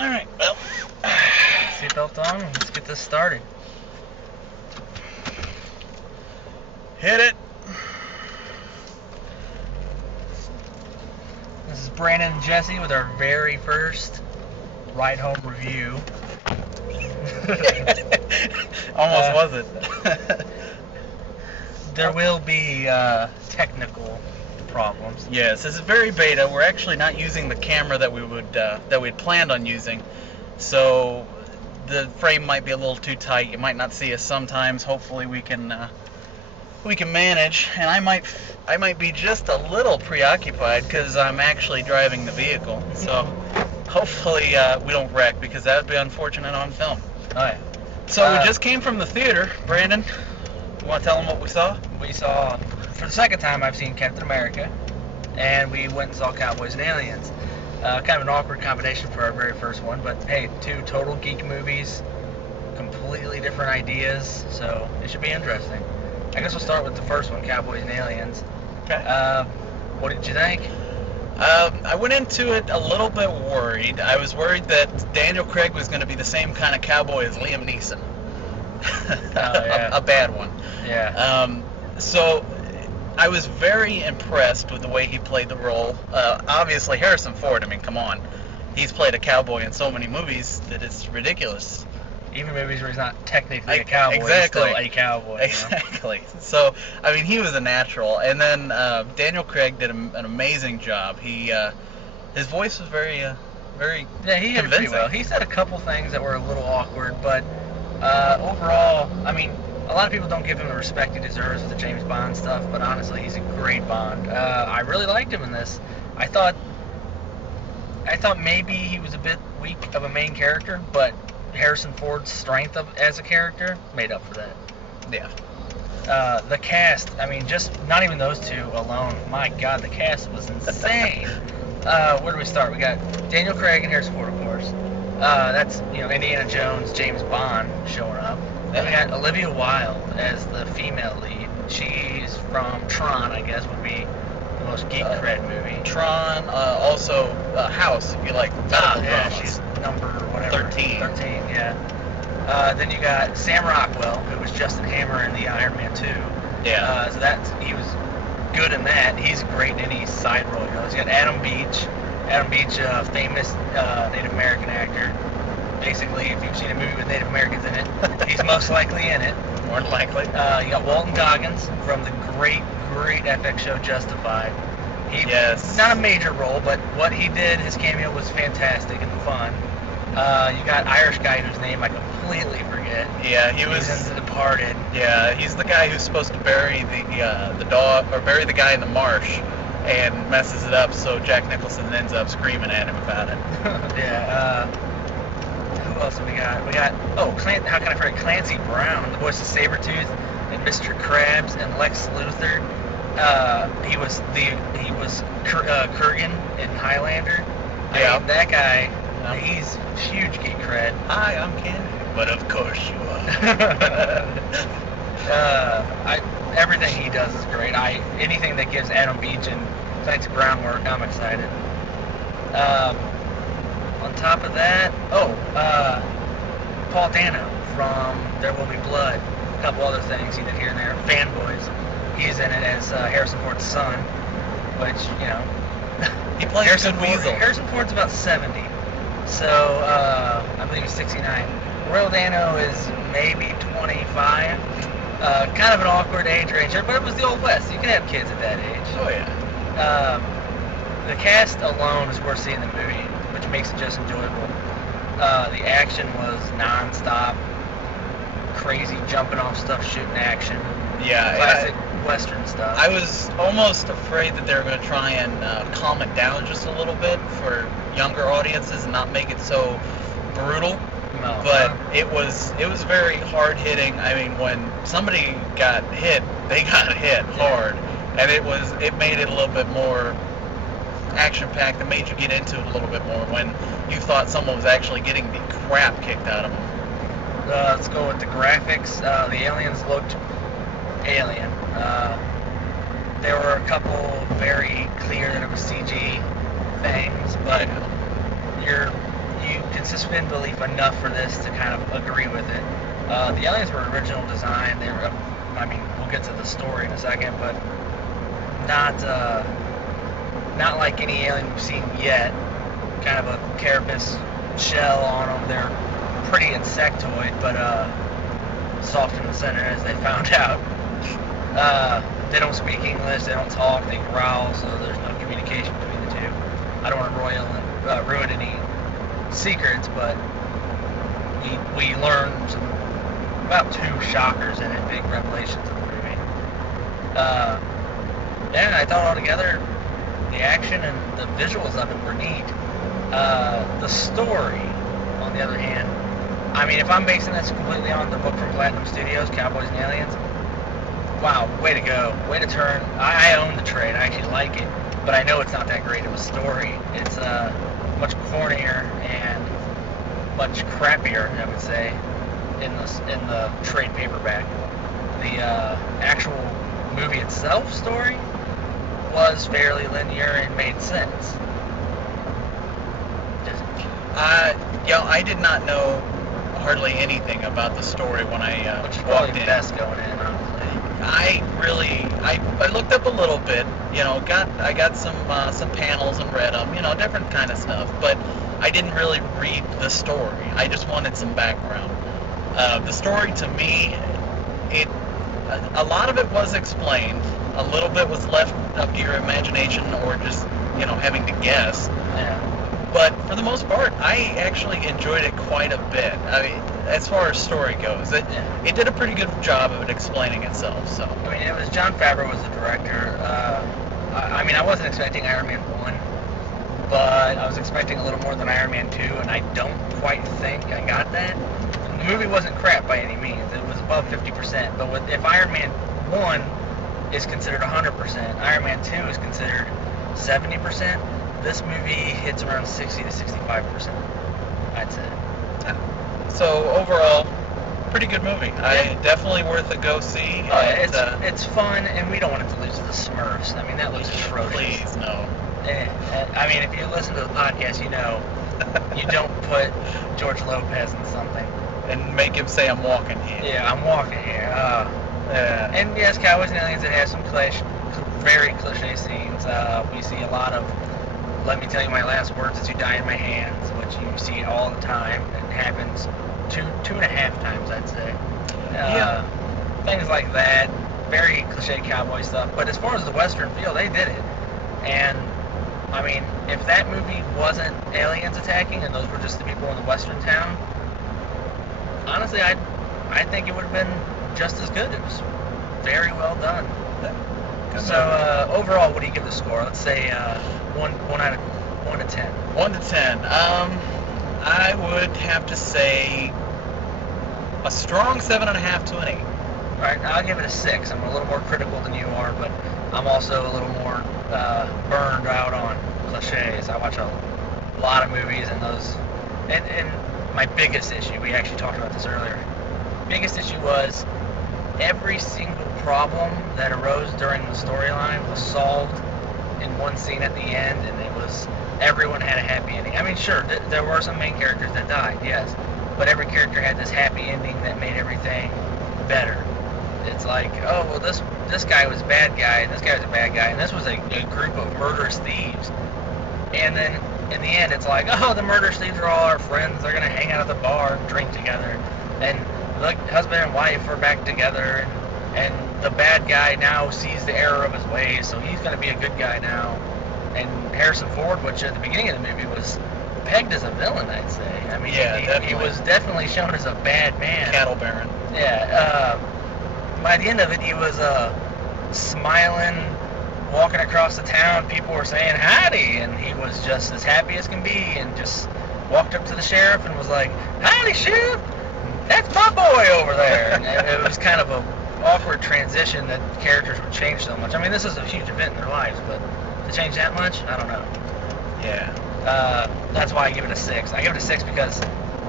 Alright, well, Seatbelt on, and let's get this started. hit it. This is Brandon and Jesse with our very first ride home review. Almost wasn't. There will be technical problems. Yes, this is very beta. We're actually not using the camera that we'd planned on using, so the frame might be a little too tight. You might not see us sometimes. Hopefully we can manage. And I might be just a little preoccupied because I'm actually driving the vehicle. So hopefully we don't wreck, because that would be unfortunate on film. Oh yeah. So we just came from the theater. Brandon, you want to tell them what we saw? We saw, for the second time I've seen Captain America, and we went and saw Cowboys and Aliens. Kind of an awkward combination for our very first one, but hey, two total geek movies, completely different ideas, so it should be interesting. I guess we'll start with the first one, Cowboys and Aliens. Okay. What did you think? I went into it a little bit worried. I was worried that Daniel Craig was going to be the same kind of cowboy as Liam Neeson. Yeah. a bad one. Yeah. So I was very impressed with the way he played the role. Obviously, Harrison Ford, I mean, come on. He's played a cowboy in so many movies that it's ridiculous. Even movies where he's not technically a cowboy, exactly. he's still a cowboy. Exactly. You know? So, I mean, he was a natural. And then Daniel Craig did an amazing job. His voice was very Yeah, he did it convincing. pretty well. He said a couple things that were a little awkward, but overall, I mean, a lot of people don't give him the respect he deserves with the James Bond stuff, but honestly, he's a great Bond. I really liked him in this. I thought maybe he was a bit weak of a main character, but Harrison Ford's strength as a character made up for that. Yeah. The cast, I mean, just not even those two alone. My God, the cast was insane. Where do we start? We got Daniel Craig and Harrison Ford, of course. That's, Indiana Jones, James Bond showing up. Then we got Olivia Wilde as the female lead. She's from Tron, I guess, would be the most geek cred movie. Tron, also House, if you like medical yeah, dramas. she's number whatever. 13. 13, yeah. Then you got Sam Rockwell, who was Justin Hammer in the Iron Man 2. Yeah. So he was good in that. He's great in any side role. You got Adam Beach. Adam Beach, famous Native American actor. Basically, if you've seen a movie with Native Americans in it, he's most likely in it. More than likely. You got Walton Goggins from the great FX show Justified. Yes. Not a major role, but what he did, his cameo was fantastic and fun. You got Irish guy whose name I completely forget. Yeah, he was was in The Departed. Yeah, he's the guy who's supposed to bury the dog, or bury the guy in the marsh, and messes it up, so Jack Nicholson ends up screaming at him about it. Yeah. Who else have we got? We got how can I forget Clancy Brown, the voice of Sabretooth, and Mr. Krabs and Lex Luthor. He was Kurgan in Highlander. Yeah. I mean, that guy. He's huge geek cred. Hi, I'm Candy. But of course you are. Everything he does is great. Anything that gives Adam Beach and Clancy Brown work, I'm excited. On top of that, Paul Dano from There Will Be Blood. A couple other things he did here and there. Fanboys. He's in it as Harrison Ford's son, which, he plays Harrison Good Weasel. Harrison Ford's about 70. So, I believe he's 69. Royal Dano is maybe 25. Kind of an awkward age range, but it was the Old West. You can have kids at that age. Oh, yeah. The cast alone is worth seeing the movie, which makes it just enjoyable. The action was non-stop. Crazy jumping off stuff, shooting action. Yeah. Classic Western stuff. I was almost afraid that they were going to try and calm it down just a little bit for younger audiences and not make it so brutal. No. But it was very hard hitting. I mean, when somebody got hit, they got hit hard, and it made it a little bit more action packed. It made you get into it a little bit more when you thought someone was actually getting the crap kicked out of them. Let's go with the graphics. The aliens looked alien. There were a couple very clear that it was CG things, but you could can suspend belief enough for this to kind of agree with it. The aliens were original design. They were, I mean, we'll get to the story in a second, but not like any alien we've seen yet. Kind of a carapace shell on them. They're pretty insectoid, but soft in the center, as they found out. They don't speak English. They don't talk. They growl, so there's no communication between the two. I don't want to ruin any secrets, but we learned about 2 shockers in it, big revelations of the movie. Yeah, I thought altogether the action and the visuals of it were neat. The story, on the other hand, I mean, if I'm basing this completely on the book from Platinum Studios, Cowboys and Aliens, wow, way to go, way to turn. I own the trade, I actually like it, but I know it's not that great of a story. It's much cornier and much crappier, I would say, in the trade paperback. The actual movie itself story was fairly linear and made sense. I did not know hardly anything about the story when I Which is walked probably in. best going in, honestly. I looked up a little bit, I got some panels and read them, different kind of stuff, but I didn't really read the story. I just wanted some background. The story, to me, a lot of it was explained, a little bit was left up to your imagination or just, having to guess. Yeah. But for the most part, I actually enjoyed it quite a bit. I mean, as far as story goes, it did a pretty good job of it explaining itself. So I mean, it was Jon Favreau was the director. I wasn't expecting Iron Man 1, but I was expecting a little more than Iron Man 2, and I don't quite think I got that. The movie wasn't crap by any means. It was above 50%, but if Iron Man 1 is considered 100%, Iron Man 2 is considered 70%, this movie hits around 60 to 65%, I'd say. So overall, pretty good movie. Definitely worth a go see. It's fun, and we don't want it to lose to the Smurfs. I mean, that looks atrocious. Please, no. I mean, if you listen to the podcast, you know you don't put George Lopez in something. And make him say, "I'm walking here." Yeah, I'm walking here. And yes, Cowboys and Aliens, it has some very cliche scenes. We see a lot of "Let me tell you my last words as you die in my hands," which you see all the time. It happens two and a half times, I'd say. Things like that. Very cliche cowboy stuff. But as far as the Western feel, they did it. And, I mean, if that movie wasn't aliens attacking and those were just the people in the Western town, honestly, I think it would have been just as good. It was very well done. So, overall, what do you give the score? Let's say 1 to 10. 1 to 10. I would have to say a strong 7.5 to an 8. All right, I'll give it a 6. I'm a little more critical than you are, but I'm also a little more burned out on cliches. I watch a lot of movies, and those, and my biggest issue, we actually talked about this earlier, biggest issue was every single problem that arose during the storyline was solved in one scene at the end, and it was, everyone had a happy ending. I mean, sure, there were some main characters that died, yes, but every character had this happy ending that made everything better. It's like, oh, well, this guy was a bad guy, and this guy was a bad guy, and this was a group of murderous thieves. And then, in the end, it's like, oh, the murderous thieves are all our friends, they're going to hang out at the bar and drink together. And look, husband and wife are back together, and the bad guy now sees the error of his ways, so he's going to be a good guy now. And Harrison Ford, which at the beginning of the movie was pegged as a villain, I'd say. I mean, he was definitely shown as a bad man. Cattle baron. Yeah. By the end of it, he was smiling, walking across the town. People were saying howdy, and he was just as happy as can be, and just walked up to the sheriff and was like, "Howdy, sheriff, that's my boy over there." And it was kind of a awkward transition that characters would change so much. I mean, this is a huge event in their lives, but to change that much, I don't know. Yeah. That's why I give it a 6. I give it a 6 because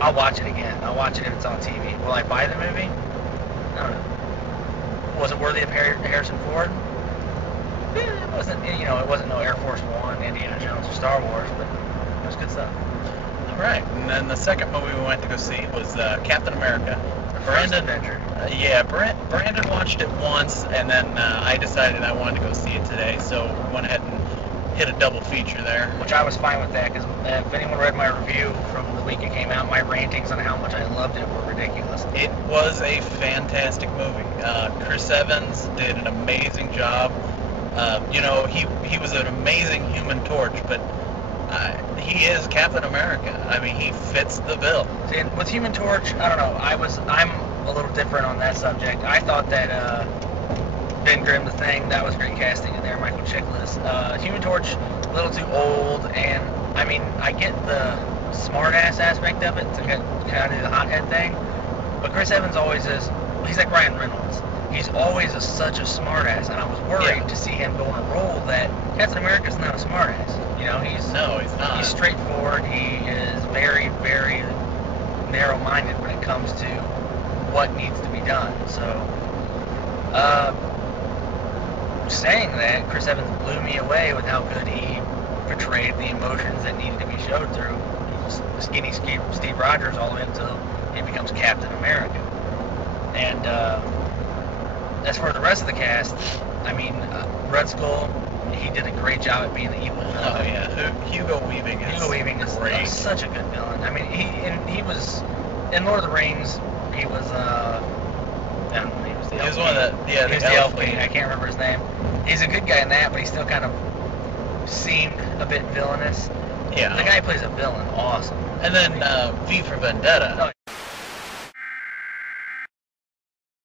I'll watch it again. I'll watch it if it's on TV. Will I buy the movie? I don't know. Was it worthy of Harrison Ford? Yeah, it wasn't. It wasn't no Air Force One, Indiana Jones, or Star Wars, but it was good stuff. All right, and then the second movie we went to go see was Captain America. Brandon, Brandon watched it once, and then I decided I wanted to go see it today, so we went ahead and hit a double feature there. Which I was fine with that, because if anyone read my review from the week it came out, my rantings on how much I loved it were ridiculous. It was a fantastic movie. Chris Evans did an amazing job. He was an amazing Human Torch, but he is Captain America. I mean, he fits the bill. See, and with Human Torch, I don't know. I'm a little different on that subject. I thought that Ben Grimm, the Thing, that was great casting in there. Michael Chiklis. Human Torch, a little too old, and I mean, I get the smart-ass aspect of it to kind of do the hothead thing, but Chris Evans always is. He's like Ryan Reynolds. He's always such a smartass, and I was worried to see him go in a role that Captain America's not a smartass. He's not. He's straightforward. He is very, very narrow-minded when it comes to what needs to be done. So, saying that, Chris Evans blew me away with how good he portrayed the emotions that needed to be showed through skinny Steve Rogers all the way until he becomes Captain America. And as for the rest of the cast, I mean, Red Skull, he did a great job at being the evil villain. Oh yeah, Hugo Weaving is great. Such a good villain. I mean, he was in Lord of the Rings. He was I don't know. He was the elf. One of the he was the elf king. I can't remember his name. He's a good guy in that, but he still kind of seemed a bit villainous. Yeah. The guy plays a villain awesome. And then V for Vendetta. Oh,